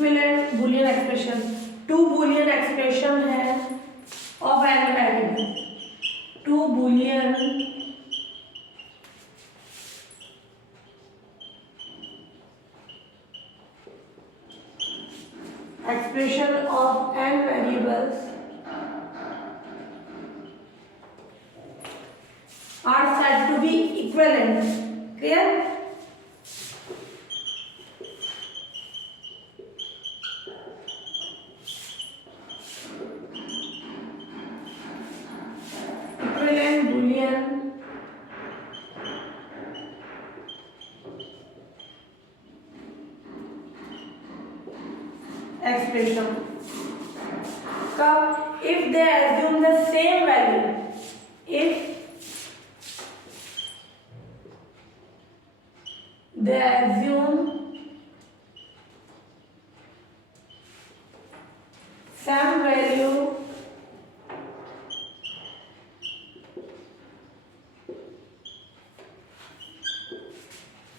Equivalent Boolean expression, two Boolean expression है of n variable, two Boolean expression of n variables are said to be equivalent. Clear? Equivalent Boolean expression. If they assume the same value, if they assume same value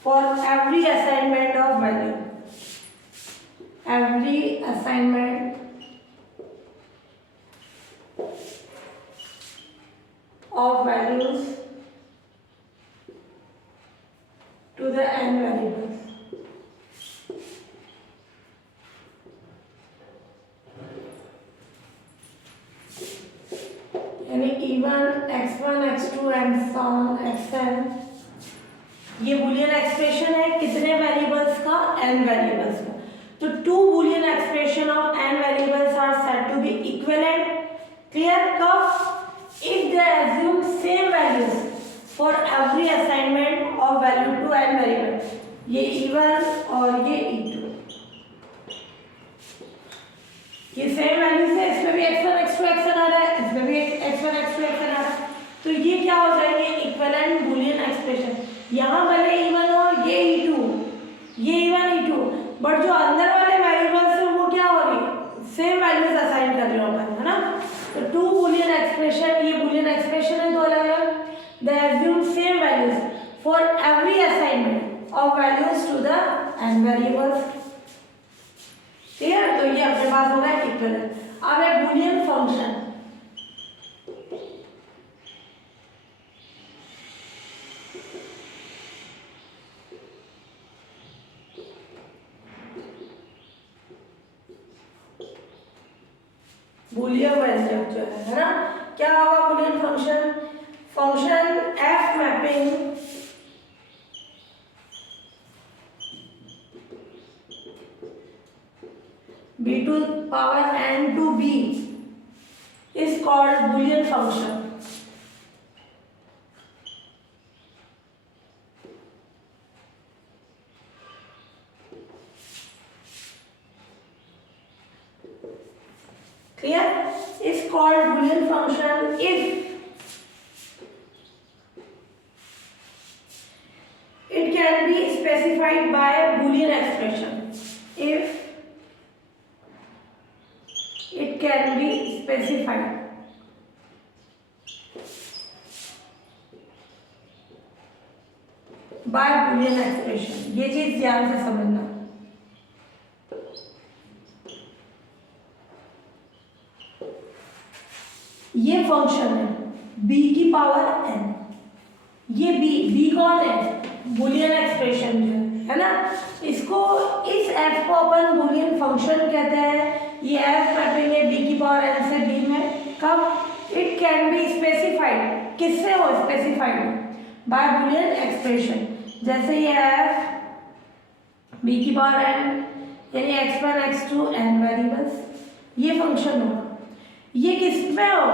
for every assignment of value, every assignment of values to the n variables. यानी E1, X1, X2 and so on Xn, ये Boolean expression है कितने variables का? n variables का. तो two Boolean expression of n variables are said to be equivalent. Clear? कब? if they assume same values for every assignment of value to n variable, ये E1 और ये E2, ये सेम वैल्यूज है, इसमें भी x1 x2 xn आ रहा है, इसमें भी x1 x2 xn आ रहा है, तो ये क्या हो जाएंगे? Equivalent Boolean expression. यहाँ भले E1 हो, ये E2, ये E1 E2, बट जो अंदर वाले वेरिएबल्स हैं वो क्या हो रही? सेम वैल्यूज असाइन कर रहे हो अपन, है ना? तो टू बूलियन एक्सप्रेशन, ये बूलियन एक्सप्रेशन है दो अलग-अलग. They assume same values for every assignment of values to the n variables. ठीक है? तो ये अपने पास होगा इक्विवेलेंट. अब एक बूलियन फंक्शन, बूलियन वैल्यू जो है ना, क्या होगा Boolean function? Function f mapping b to power n to b is called boolean function. Clear? Is called boolean function if it can be specified by a boolean expression. If it can be specified by boolean expression. ये चीज ध्यान से समझना. ये function है b की power n. ये b कौन है? बूलियन एक्सप्रेशन जो है ना, इसको इस f को अपन बूलियन फंक्शन कहते हैं. ये f मैपिंग है b की पावर n से b में. कब? It can be specified. किससे हो स्पेसिफाइड? Bye Boolean expression. जैसे ये f b की पावर n यानी x1 x2 n वेरिएबल्स, ये फंक्शन होगा. ये किस में हो?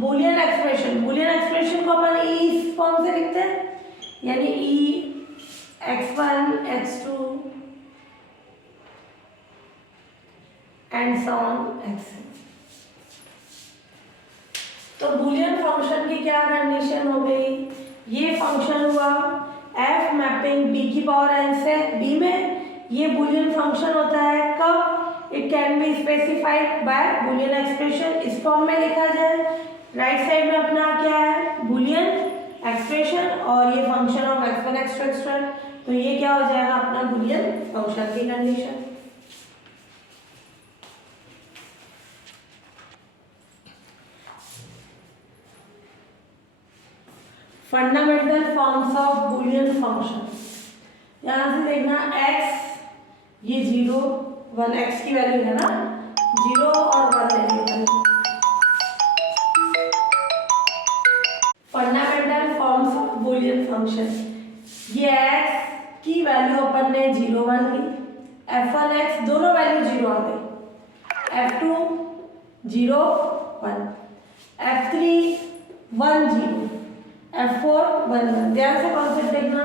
Boolean expression. बूलियन एक्सप्रेशन को अपन इस फॉर्म से लिखते हैं, यानी e x1 x2 and so on xn. तो बूलियन फंक्शन की क्या कंडीशन हो गई? ये फंक्शन हुआ f मैपिंग b की पावर n से b में. ये बूलियन फंक्शन होता है कब? It can be specified by Boolean expression. इस फॉर्म में लिखा जाए. राइट साइड में अपना क्या है? बूलियन एक्सप्रेशन और ये function of x1 x2 x1. तो ये क्या हो जाएगा? अपना बूलियन फंक्शन की condition. Fundamental forms of Boolean function. यहाँ से देखना x ये 0 1 x की वैल्यू है ना, 0 और 1 लेंगे। Fundamental forms of Boolean function, ये x की वैल्यू अपन ने 0 1 ली, f1 x दोनों वैल्यू 0 आ गई, f2 0 1, f3 1 0, f4 1 1। ध्यान से कॉन्सेप्ट देखना,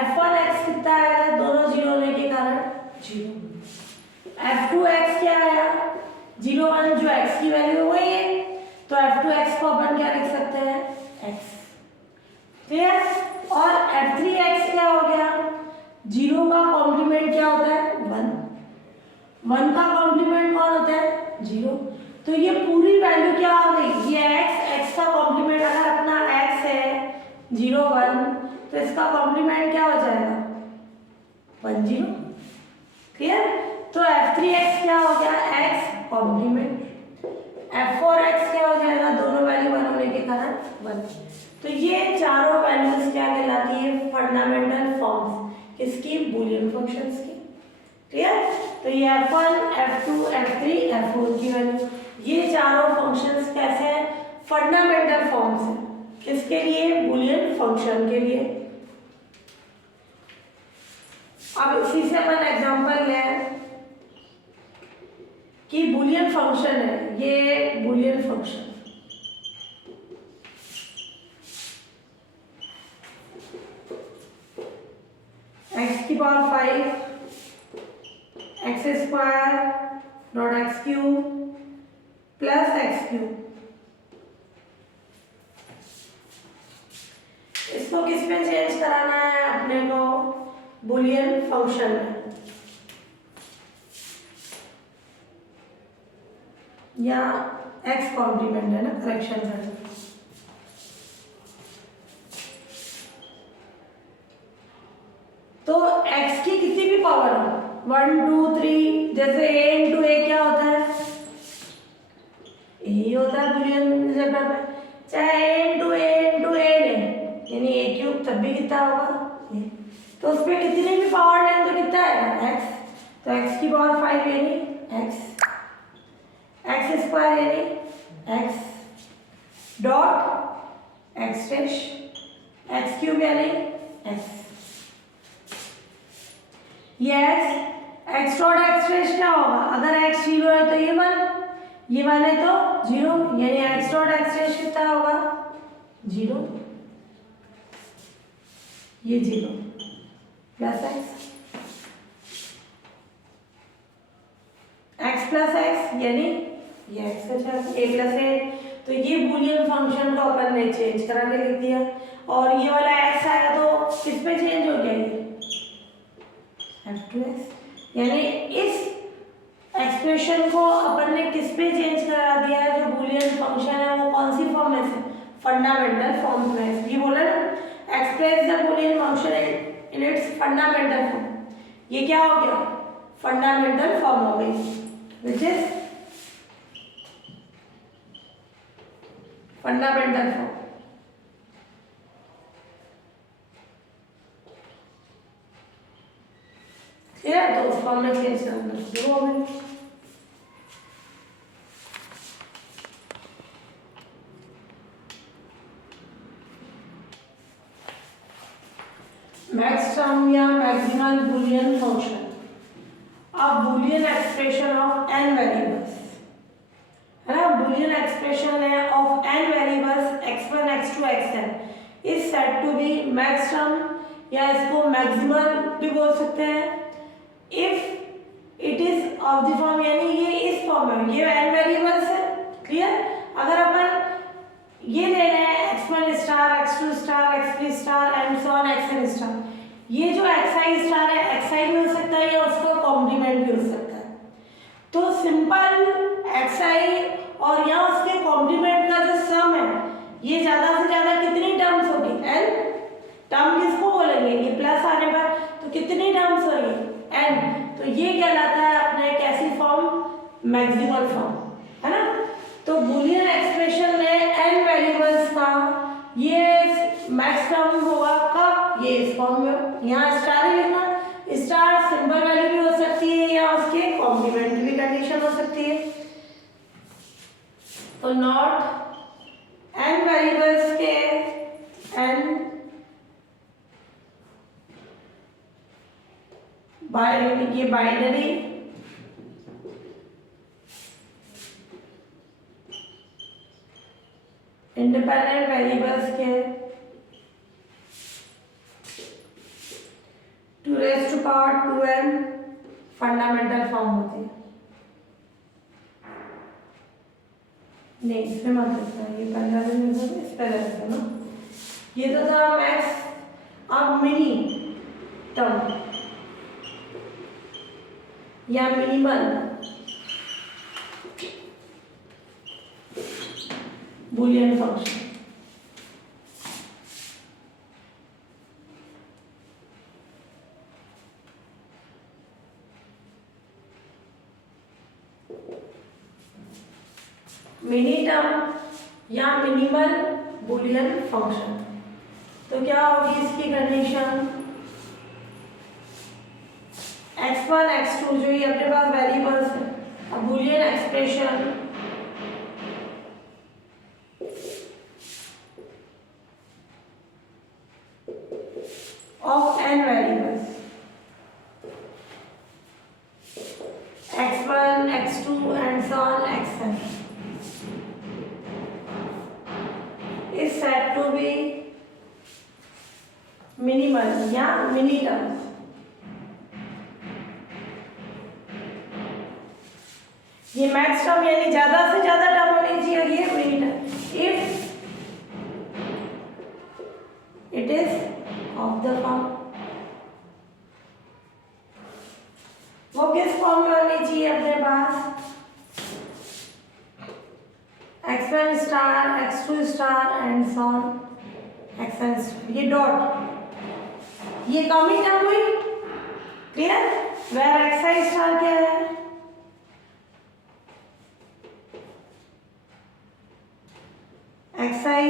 f1 x कितना आएगा, दोनों 0 होने के कारण 0, f2 x क्या आया 0 1, जो x की वैल्यू वही है, तो f2 x को अपन क्या लिख सकते हैं x, क्लियर। और f3 x क्या हो गया, 0 का कॉम्प्लीमेंट क्या होता है 1, 1 का कॉम्प्लीमेंट कौन होता है 0, तो ये पूरी वैल्यू क्या आ गई, ये x का कॉम्प्लीमेंट अगर अपना x है 0 1, तो इसका कॉम्प्लीमेंट क्या हो जाएगा 1 0, क्लियर। तो f3x क्या हो गया x कॉम्प्लीमेंट, f4x क्या हो जाएगा, दोनों वैल्यू 1 होने के कारण 1। तो ये चारों वैल्यूज क्या कहलाती है, फंडामेंटल फॉर्म्स किसकी, बुलियन फंक्शंस की, क्लियर। तो ये f1 f2 f3 f4 की वैल्यू, ये चारों फंक्शंस कैसे हैं, फंडामेंटल फॉर्म्स हैं, किसके लिए, बुलियन फंक्शन के लिए। अब इसी से अपन एग्जांपल लें कि बुलियन फंक्शन है, ये बुलियन फंक्शन x की power 5 x square dot x cube plus x cube, इसको किस में चेंज कराना है अपने को, बुलियन फंक्शन में, या x कॉम्प्लीमेंट है ना, करेक्शन करना। तो x की कितनी भी पावर हो 1 2 3, जैसे a इंटू ए क्या होता है, यही होता है बुलियन अलजेब्रा में, चाहे a इंटू ए ले, यानी a क्यूब, तब भी कितना होगा ये, तो उस पर कितनी भी पावर लें तो कितना है x, तो x की पावर 5 यानी x स्क्वायर यानी x dot x dash, x cube यानी x, ये x डॉट x डैश क्या होगा, अगर x 0 है तो ये 1, ये 1 है तो 0, यानी x डॉट x डैश कितना होगा 0, ये 0 प्लस x प्लस x यानी ये x अच्छा a प्लस a, तो ये बुलियन फंक्शन को अपन ने चेंज करा के लिख दिया, और ये वाला x आया तो किस पे चेंज हो गया, ये f2x, यानी इस एक्सप्रेशन को अपन ने किस पे चेंज करा दिया है, जो बुलियन फंक्शन है वो कौन सी फॉर्म में से, फंडामेंटल फॉर्म में, ये बोला ना, express the Boolean function in its fundamental form, ये क्या हो गया फंडामेंटल फॉर्म हो गई, विच इज फंडामेंटल फॉर्म। ठीक है, तो उस फॉर्म में चेंज करना शुरू हो गई। मैक्सटर्म या मैक्सिमल बुलियन फंक्शन, अब boolean expression of n variables है ना, बुलियन एक्सप्रेशन है of n variables x1 x2 xn is said to be maxterm, या इसको मैक्सिमल भी बोल सकते हैं, if it is of the form, यानी ये इस फॉर्म में, ये n वेरिएबल्स है, क्लियर। अगर अपन ये ले रहे हैं x1 star x2 star x3 star and so on xn star, ये जो xi स्टार है xi भी हो सकता है या उसका कॉम्प्लीमेंट भी हो सकता है, तो सिंपल xi और यहाँ उसके कॉम्प्लीमेंट का जो सम है, ये ज्यादा से ज्यादा कितनी टर्म्स होगी n, टर्म किसको बोलेंगे, ये प्लस आने पर तो कितनी टर्म्स होगी n, तो ये कहलाता है अपने कैसी फॉर्म, मैक्सिमल फॉर्म, है ना। तो बुलियन एक्सप्रेशन में n वेरिएबल्स का ये मैक्स टर्म होगा कब, ये इस फॉर्म में। यहाँ स्टार ही लिखना, स्टार सिंपल वैल्यू भी हो सकती है या उसके कॉम्प्लीमेंट्री कंडीशन हो सकती है। तो नॉट एन वेरिएबल्स के एन ये बाइनरी इंडिपेंडेंट वेरिएबल्स के 2n फंडामेंटल फॉर्म होती है। नहीं, इसमें मत लिखना, ये 15 दिन में इस पर रखना ना। ये तो था मैक्स। अब मिनी टर्म या minimal Boolean function. Mini term या मिनिमल बूलियन फंक्शन, तो क्या होगी इसकी कंडीशन, x1 x2 जो ये अपने पास वेरिएबल्स है, अब Boolean expression of n variables x1 x2 and so on xn is said to be minimal या mini terms। ये मैक्स टर्म यानी ज्यादा से ज्यादा टर्म होनी चाहिए, ये mini term if it is of the form. वो किस फॉर्म में होनी चाहिए अपने पास, x1 star x2 star and so on xn star. ये डॉट ये कम ही टर्म हुई, क्लियर। वेयर xi स्टार क्या है, xi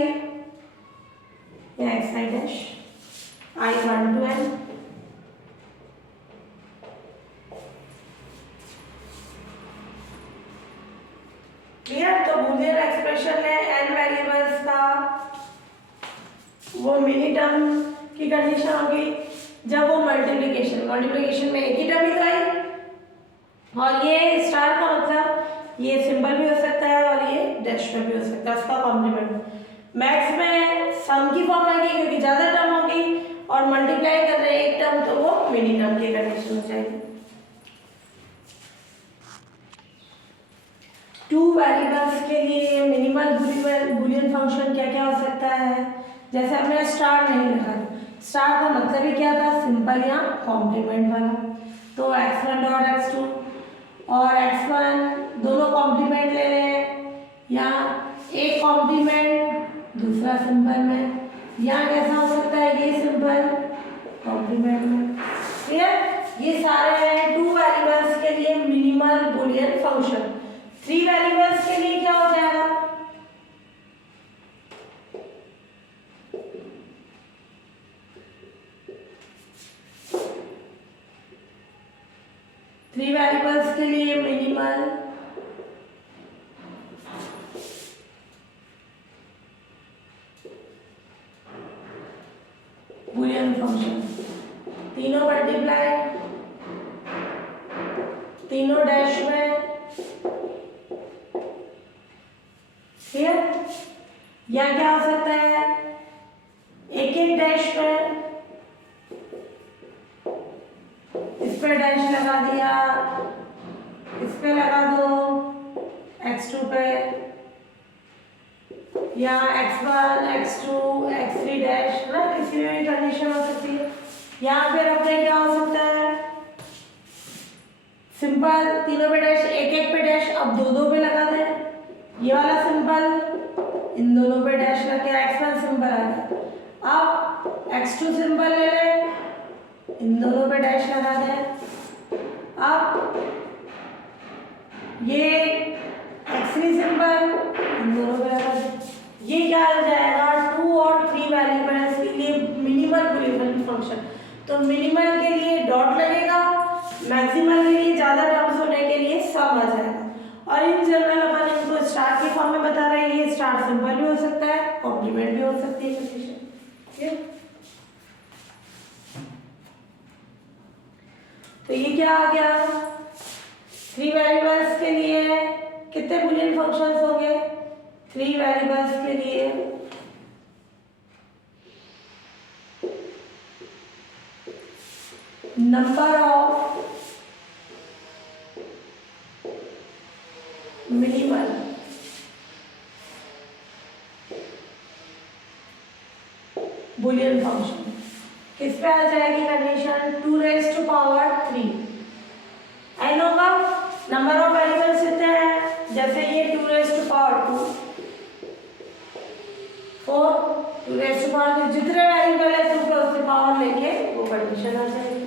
या xi dash i1 to n। Clear. तो बूलियन एक्सप्रेशन है n वेरिएबल्स का, वो मिनी टर्म की कंडीशन होगी जब वो मल्टीप्लिकेशन में एक ही टर्म ही तो आई। और ये स्टार का मतलब ये सिंबल भी हो सकता है और ये डैश में भी हो सकता है, उसका कॉम्प्लीमेंट। मैक्स में सम की फॉर्म आएगी क्योंकि ज़्यादा टर्म होगी, और मल्टीप्लाई कर रहे हैं एक टर्म तो वो मिनी टर्म की कंडीशन हो जाएगी। टू वेरिएबल्स के लिए मिनिमल बूलियन फंक्शन क्या क्या हो सकता है, जैसे हमने स्टार नहीं लिखा, स्टार का मतलब ही क्या था, सिंपल या कॉम्प्लीमेंट वाला। तो x1 डॉट x2 और x1 दोनों कॉम्प्लीमेंट ले लें, या एक कॉम्प्लीमेंट दूसरा सिंपल में, या कैसा हो सकता है ये सिंपल कॉम्प्लीमेंट में। क्लियर। ये सारे हैं टू वेरिएबल्स के लिए minimal Boolean function. Three variables के लिए क्या हो जाएगा, थ्री वेरिएबल्स के लिए मिनिमल बूलियन फंक्शन, तीनों मल्टीप्लाई, तीनों डैश में, क्लियर। या क्या हो सकता है, एक एक डैश पर, इस पे डैश लगा दिया, इस पे लगा दो x2 पे, या x1 x2 x3 डैश ना, किसी में भी कंडीशन हो सकती है। यहाँ फिर अपने क्या हो सकता है, सिंपल तीनों पे डैश, एक एक पे डैश, अब दो दो पे लगा दें, ये वाला सिंपल इन दोनों पे डैश लग गया, x1 सिंपल आ गया। अब x2 सिंपल ले लें, इन दोनों पे डैश लगा दें। अब ये x3 सिंपल इन दोनों पे लगा दें। ये क्या हो जाएगा, टू और थ्री वेरिएबल्स तो मिनिमल के लिए डॉट लगेगा, मैक्सिमल के लिए ज़्यादा टर्म्स होने के लिए सम आ जाएगा। और इन जनरल अपन इनको स्टार के फॉर्म में बता रहे हैं। ये स्टार सिंपल भी हो सकता है, कॉम्प्लीमेंट भी हो सकती है कंडीशन। ठीक है, तो ये क्या आ गया, 3 वेरिएबल्स के लिए कितने बुलियन फंक्शंस होंगे, 3 वेरिएबल्स के लिए number of minimal Boolean function किस पे आ जाएगी कंडीशन, 2⁻³ एन होगा, नंबर ऑफ वेरिएबल्स कितने हैं, जैसे ये 2⁻², 4, 2⁻², जितने वेरिएबल है 2 + पावर लेके वो कंडीशन आ जाएगी।